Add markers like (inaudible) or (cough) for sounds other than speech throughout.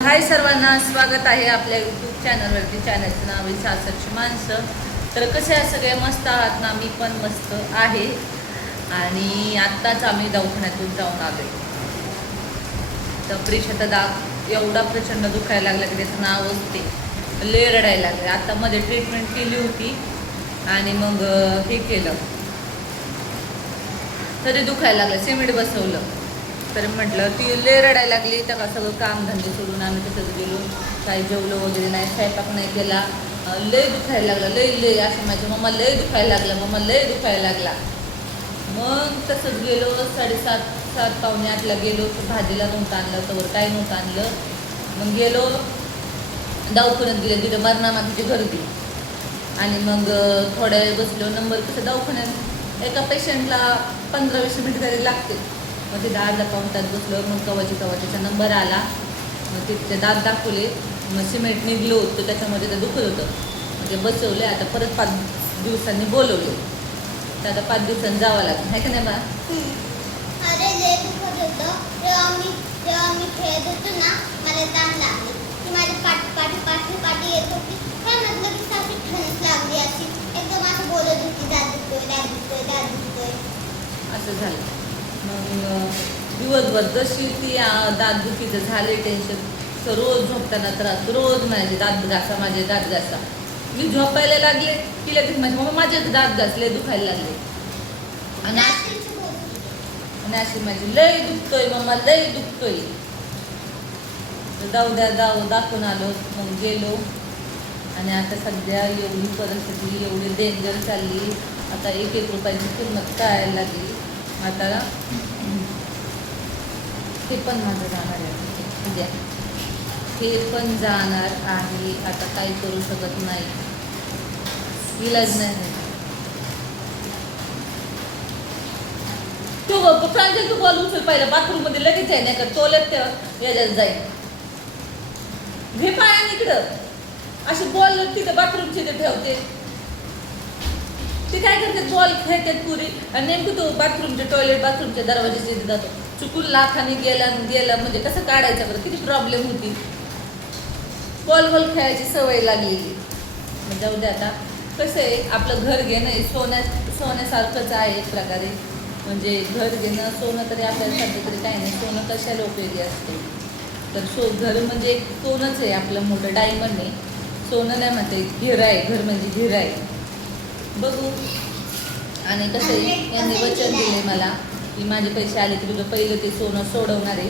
हाय सर्वांना स्वागत आहे आपल्या यूट्यूब चॅनलवरती चॅनलचं नाव आहे सासरची माणसं. तर कसे आहे सगळे मस्त आहात ना? मी पण मस्त आहे. आणि आत्ताच आम्ही दवाखान्यातून जाऊन आलो तर प्रेशाचा दाग एवढा प्रचंड दुखायला लागला की त्याचं नाव असते. ले रडायला लागले. आता मध्ये ट्रीटमेंट केली होती आणि मग हे केलं. तरी दुखायला लागलं. सिमेंट बसवलं. तर म्हटलं ती लय रडायला लागली. तर सगळं काम धंदे सोडून आम्ही तसंच गेलो. काही जेवलो वगैरे नाही स्वयंपाक नाही केला. लय दुखायला लागला. लय लय. असं माझ्या मम्मा लय दुखायला लागला मम्मा लय दुखायला लागला मग तसंच गेलो. साडेसात सात पावणे आठला गेलो. तर भाजीला नव्हतं आणलं तर काय नव्हतं आणलं. मग गेलो. दवाखान्यात गेलं. तिथं मरणामातीची गर्दी आणि मग थोड्या वेळ बसलो. नंबर कसं दवाखान्यात एका पेशंटला पंधरा वीस मिनिट तरी लागते. मग ते अर्धा पाऊन तास बसलो मग कवाची कवाच्याचा नंबर आला. मग तिथे दात दाखवले. मग सिमेंट निघलो होतं त्याच्यामध्ये ते दुखत होतं. ते बसवले आता परत पाच दिवसांनी बोलवले. तर आता पाच दिवसांनी जावं लागेल आहे का नाही बा? असं झालं. मग दिवसभर जशी ती दातदुखीचं झाले टेन्शन तर रोज झोपताना त्रास रोज माझे दात घासा माझे दात घासा. मी झोपायला लागले की लगेच माझे मग माझे दात घासले दुखायला लागले. आणि अशी- आणि अशी माझी लय दुखतोय मम्मा लय दुखतोय. जाऊ द्या जाऊ दाखवून आलो मग गेलो. आणि आता सध्या एवढी परिस्थिती एवढी डेंजर चालली. आता एक एक रुपयाची किंमत कळायला लागली. आता ते पण माझं जाणार आहे. उद्या. हे पण जाणार आहे. आता काही करू शकत नाही. इलाज नाही तू बघ सांगेल तू बॉल उचल पहिला. बाथरूममध्ये लगेच आहे नाही का तोलत याच्यात जाईल घे पाया इकडं. असे बॉल तिथे बाथरूमची ते ठेवते. ते काय करते बॉल खेळतात पुरी. आणि नेमकं तो बाथरूमच्या टॉयलेट बाथरूमच्या दरवाजाच्या इथे जातो. चुकून लाखाने गेला गेला म्हणजे कसं काढायचं बरं? किती प्रॉब्लेम होती. बॉल बॉल खेळायची सवय लागलेली. मग जाऊ दे आता. कसं आहे? आपलं घर घेणं हे सोन्या सोन्यासारखंच आहे एक प्रकारे. म्हणजे घर घेणं सोनं तरी आपल्याला सध्या तरी काही नाही. सोनं कशाला उपयोगी असते? तर सो घर म्हणजे एक सोनंच आहे आपलं मोठं डायमंड आहे. सोनं नाही म्हणते हिरा आहे घर म्हणजे हिरा आहे बघू. आणि कसं आहे यांनी वचन दिले मला की माझे पैसे आले की तुझं पहिलं ते सोनं सोडवणार आहे.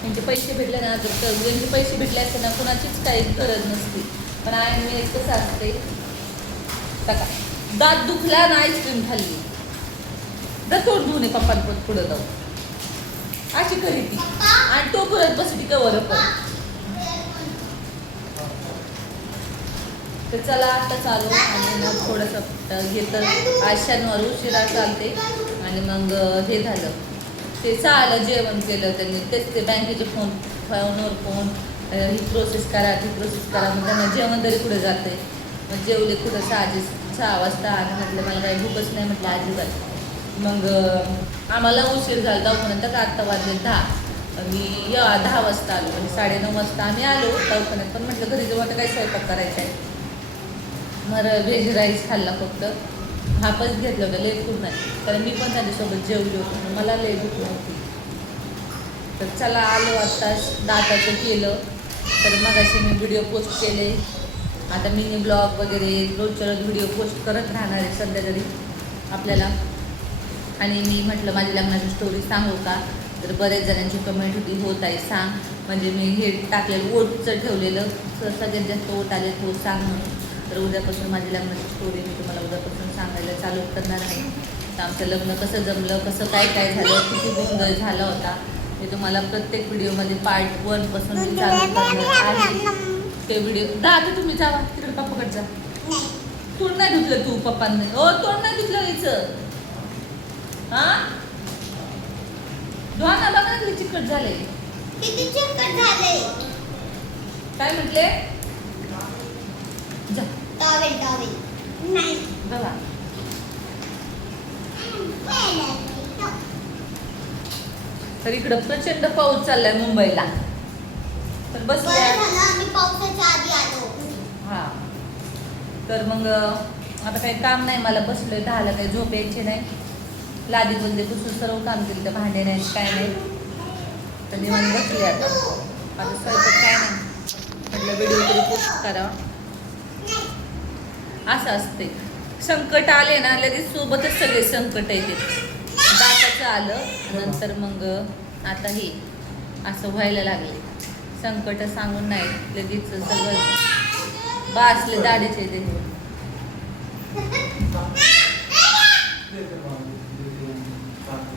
त्यांचे पैसे भेटले ना तर तर यांचे पैसे भेटले असते ना कुणाचीच काही गरज नसती. पण आय मी एक कसं असते बघा दात दुखला ना आईस्क्रीम खाल्ली. तर तोंड धुवून आहे पप्पांकडे पुढं जाऊ अशी खरी ती. आणि तो करत बसली कवर पण. तर चला आता चालू आणि मग थोडंसं घेतं आज शनिवार उशिरा चालते. आणि मग हे झालं. ते चालं जेवण केलं त्यांनी. तेच ते बँकेचे फोन फोनवर फोन ही प्रोसेस करा ती प्रोसेस करा. मग त्यांना जेवण तरी कुठे जाते? मग जेवले कुठं? सहाजे सहा वाजता. आणि म्हटलं मला काही भूकच नाही. म्हटलं अजिबात. मग आम्हाला उशीर झाला. दवाखान्यात का आत्ता वाजले? दहा. मी या दहा वाजता आलो. म्हणजे साडेनऊ वाजता आम्ही आलो. दवाखान्यात पण म्हटलं घरी जेव्हा तर काही स्वयंपाक करायचा आहे? मग व्हेज राईस खाल्ला फक्त. हापच घेतलं होतं लेट खूप नाही. कारण मी पण त्याच्यासोबत जेवली होती मला लेट भूक नव्हती. तर चला आलो आत्ता दाताचं केलं. तर मग असे मी व्हिडिओ पोस्ट केले. आता मी ब्लॉग वगैरे रोजच्या रोज व्हिडिओ पोस्ट करत राहणार आहे सध्या तरी आपल्याला. आणि मी म्हटलं माझी लग्नाची स्टोरी सांगू का? तर बऱ्याच जणांची कमेंट होती होत आहे सांग. म्हणजे मी हे टाकलेलं ओटचं ठेवलेलं. सगळ्यात जास्त ओट आले तो हो, सांग म्हणून. तर उद्यापासून माझी लग्नाची स्टोरी मी तुम्हाला उद्यापासून सांगायला चालू करणार आहे. तर आमचं लग्न कसं जमलं कसं काय काय झालं किती गोंधळ झाला होता हे तुम्हाला प्रत्येक व्हिडिओमध्ये पार्ट वनपासून मी चालू करणार आहे. ते व्हिडिओ दा आता तुम्ही जावा तिकडे पप्पाकडे जा. तोंड नाही धुतलं तू पप्पांनी. हो तोंड नाही धुतलं यायचं हा? धुवा ना बघा किती चिकट झाले. किती चिकट झालंय काय म्हटले? टॉवेल टॉवेल नाही बघा तर इकडं प्रचंड पाऊस चाललाय मुंबईला तर पावसाच्या आधी आलो हा तर मग आता काही काम नाही मला बसलोय दहाला काही झोप यायची नाही लादी बंदी पुसून सर्व काम केलं तर भांडे नाही काय नाही तर निवांत बसले आता आता स्वयंपाक काय नाही म्हटलं व्हिडिओ तरी पोस्ट करावा असं असते. संकट आले ना लगेच सोबतच सगळे संकट येते. दाताचं आलं नंतर मग आता हे असं व्हायला लागले. संकट सांगून नाही लगेच सगळं बासले दाढीचे ते.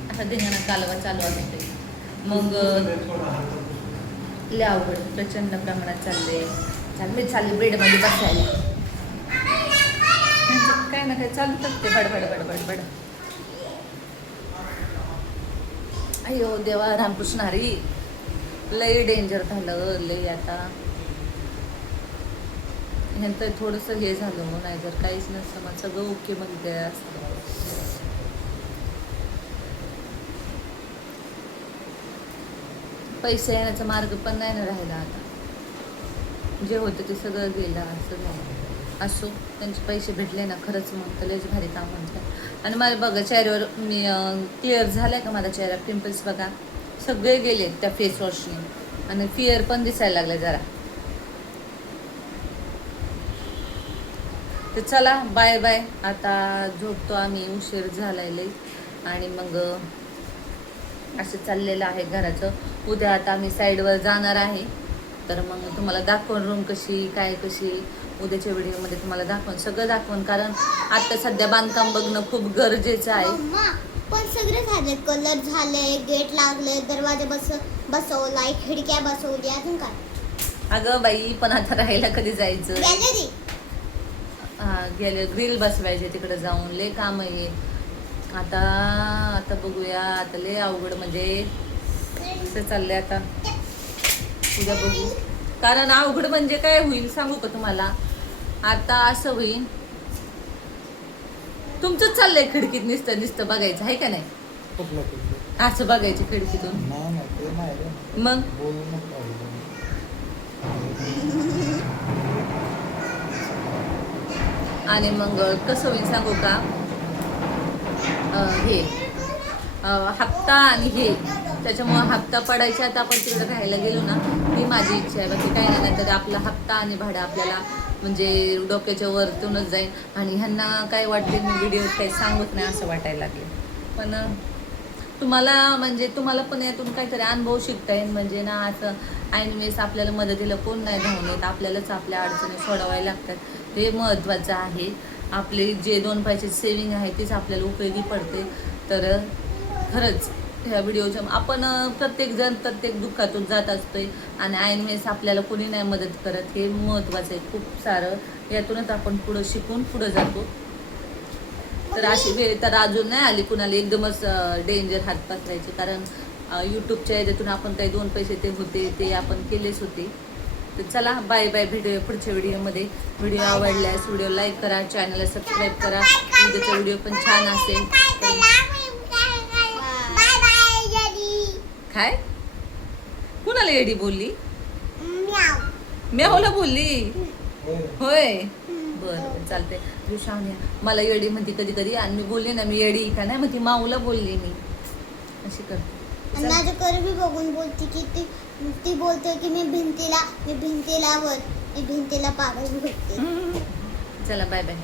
आता धिंगाणा कालवा चालू असते मग लय अवघड प्रचंड प्रमाणात चालले चालले चालले बेडमध्ये बसायला. त्यांचं काय ना काय चालूच असते बडबड बडबड बड अयो देवा रामकृष्ण हरी. लय डेंजर झालं लय आता. नंतर थोडंसं हे झालं मग नाही जर काहीच नसतं मग सगळं ओके मग ते असतं पैसे येण्याचा मार्ग पण नाही ना राहिला आता. जे होतं ते सगळं गेलं असं झालं. असो त्यांचे पैसे भेटले ना खरंच मग लयच भारी काम म्हणतात आणि मला बघा चेहऱ्यावर मी क्लिअर झालं आहे का माझा चेहरा? पिंपल्स बघा. सगळे गेले त्या फेस वॉशने आणि फिअर पण दिसायला लागले जरा. तर चला बाय बाय आता झोपतो आम्ही. उशीर झालाय लई आणि मग असं चाललेलं आहे घराचं. उद्या आता आम्ही साईडवर जाणार आहे. तर मग तुम्हाला दाखवून रूम कशी काय कशी? उद्याच्या व्हिडिओमध्ये तुम्हाला दाखवून सगळं दाखवून कारण आता सध्या बांधकाम बघणं खूप गरजेचं आहे. पण सगळे झाले कलर झाले गेट लागले दरवाजा बस बसवलाय खिडक्या बसवल्या अजून काय? अगं बाई पण आता राहायला कधी जायचं? गॅलरी. गेले ग्रिल बसवायचे तिकडे जाऊन. लय काम आहे. आता आता बघूया. आता लय अवघड म्हणजे कसं चाललंय आता? उद्या बघू. कारण अवघड म्हणजे काय होईल? सांगू का तुम्हाला? आता असं होईल तुमचंच चाललंय खिडकीत नुसतं नुसतं बघायचं आहे का नाही? असं बघायचं खिडकीतून. मग? आणि मग कसं होईल सांगू का? हे हप्ता आणि हे त्याच्यामुळं हप्ता पडायच्या आता आपण तिकडे राहायला गेलो ना ही माझी इच्छा आहे. बाकी काय नाही तर आपला हप्ता आणि भाडं आपल्याला म्हणजे डोक्याच्या वरतूनच जाईल. आणि ह्यांना काय वाटते मी व्हिडिओ काही सांगत नाही असं वाटायला लागले. पण तुम्हाला म्हणजे तुम्हाला पण यातून काहीतरी अनुभव शिकता येईल. म्हणजे ना असं ऐनवेळेस आपल्याला मदतीला कोण नाही धावून येत. आपल्यालाच आपल्या अडचणी सोडवायला लागतात. हे महत्त्वाचं आहे. आपले जे दोन पैसे सेविंग आहे तेच आपल्याला उपयोगी पडते. तर खरंच ह्या व्हिडिओच्या आपण प्रत्येकजण प्रत्येक दुःखातून जात असतोय आणि ऐन वेळेस आपल्याला कोणी नाही मदत करत हे महत्त्वाचं आहे. खूप सारं यातूनच आपण पुढं शिकून पुढं जातो. तर अशी वेळ तर अजून नाही आली कुणाला एकदमच डेंजर हात पसरायचे. कारण यूट्यूबच्या याच्यातून आपण काही दोन पैसे ते होते ते आपण केलेच होते. तर चला बाय बाय व्हिडिओ पुढच्या व्हिडिओमध्ये. व्हिडिओ आवडल्यास व्हिडिओ लाईक करा चॅनलला सबस्क्राईब करा. उद्याचा व्हिडिओ पण छान असेल तर बाय बाय जरी काय? कुणाला येडी बोलली? म्याव. मेहोला बोलली? होय. होय बरं बरं चालतंय. तू शहाणी आहे. मला येडी म्हणते कधी कधी आणि मी बोलले ना मी येडी का नाही मग ती माऊला बोलली मी. अशी करते. आणि माझं करबी बघून बोलते की ती ती बोलते की मी भिंतीला मी भिंतीला वर मी भिंतीला पागल बोलते. (laughs) चला बाय बाय